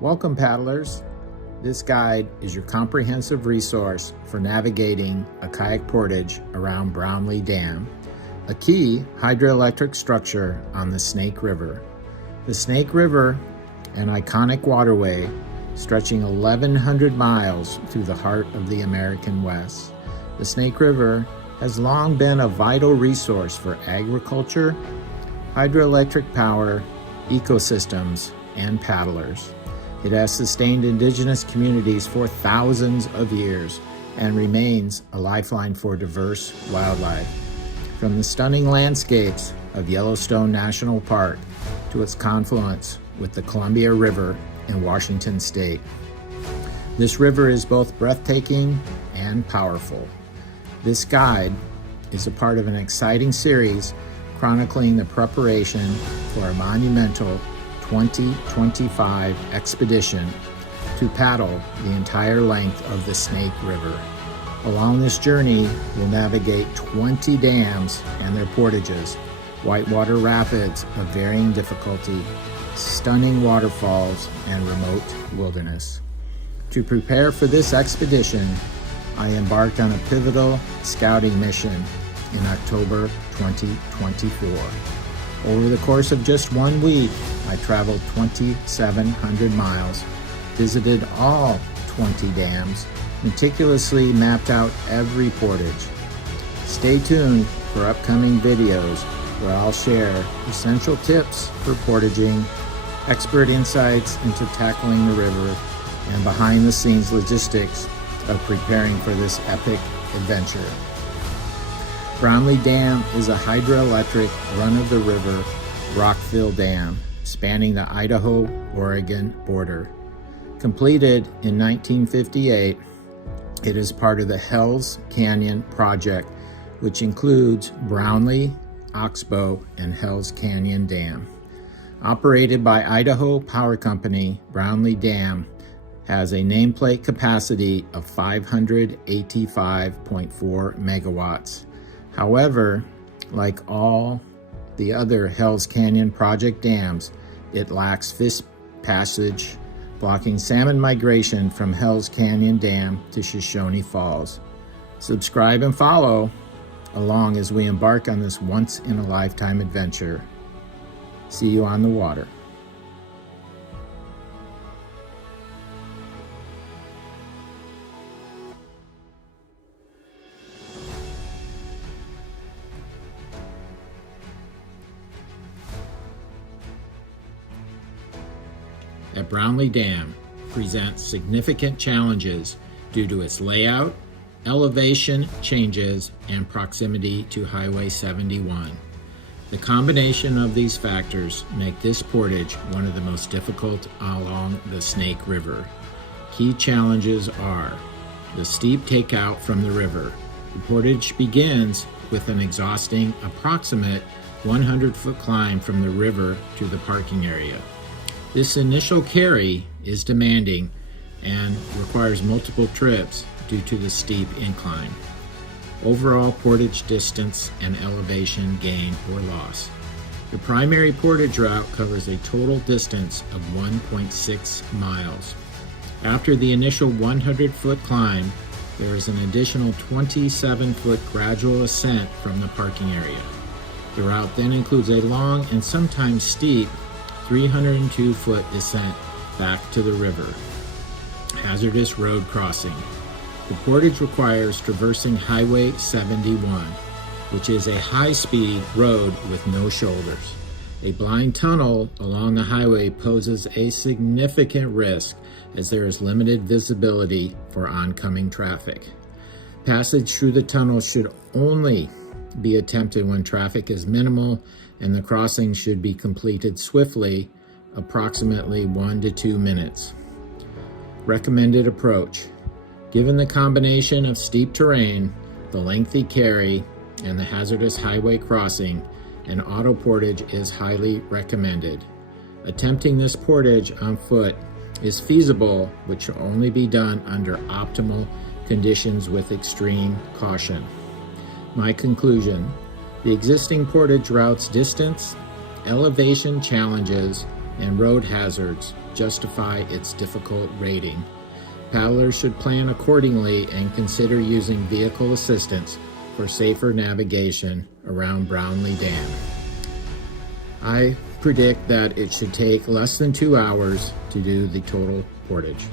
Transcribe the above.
Welcome, paddlers. This guide is your comprehensive resource for navigating a kayak portage around Brownlee Dam, a key hydroelectric structure on the Snake River. The Snake River, an iconic waterway stretching 1,100 miles through the heart of the American West. The Snake River has long been a vital resource for agriculture, hydroelectric power, ecosystems, and paddlers. It has sustained indigenous communities for thousands of years and remains a lifeline for diverse wildlife. From the stunning landscapes of Yellowstone National Park to its confluence with the Columbia River in Washington State. This river is both breathtaking and powerful. This guide is a part of an exciting series chronicling the preparation for a monumental 2025 expedition to paddle the entire length of the Snake River. Along this journey, we'll navigate 20 dams and their portages, whitewater rapids of varying difficulty, stunning waterfalls, and remote wilderness. To prepare for this expedition, I embarked on a pivotal scouting mission in October 2024. Over the course of just 1 week, I traveled 2,700 miles, visited all 20 dams, meticulously mapped out every portage. Stay tuned for upcoming videos where I'll share essential tips for portaging, expert insights into tackling the river, and behind-the-scenes logistics of preparing for this epic adventure. Brownlee Dam is a hydroelectric run-of-the-river rock-filled dam spanning the Idaho-Oregon border. Completed in 1958, it is part of the Hells Canyon project, which includes Brownlee, Oxbow, and Hells Canyon Dam. Operated by Idaho Power Company, Brownlee Dam has a nameplate capacity of 585.4 megawatts. However, like all the other Hells Canyon project dams, it lacks fish passage, blocking salmon migration from Hells Canyon Dam to Shoshone Falls. Subscribe and follow along as we embark on this once-in-a-lifetime adventure. See you on the water. At Brownlee Dam presents significant challenges due to its layout, elevation changes, and proximity to Highway 71. The combination of these factors make this portage one of the most difficult along the Snake River. Key challenges are the steep takeout from the river. The portage begins with an exhausting approximate 100-foot climb from the river to the parking area. This initial carry is demanding and requires multiple trips due to the steep incline. Overall portage distance and elevation gain or loss. The primary portage route covers a total distance of 1.6 miles. After the initial 100-foot climb, there is an additional 27-foot gradual ascent from the parking area. The route then includes a long and sometimes steep 302-foot descent back to the river. Hazardous road crossing. The portage requires traversing Highway 71, which is a high-speed road with no shoulders. A blind tunnel along the highway poses a significant risk as there is limited visibility for oncoming traffic. Passage through the tunnel should only be attempted when traffic is minimal, and the crossing should be completed swiftly, approximately 1 to 2 minutes. Recommended approach. Given the combination of steep terrain, the lengthy carry, and the hazardous highway crossing, an auto portage is highly recommended. Attempting this portage on foot is feasible, but should only be done under optimal conditions with extreme caution. My conclusion: the existing portage route's distance, elevation challenges, and road hazards justify its difficult rating. Paddlers should plan accordingly and consider using vehicle assistance for safer navigation around Brownlee Dam. I predict that it should take less than 2 hours to do the total portage.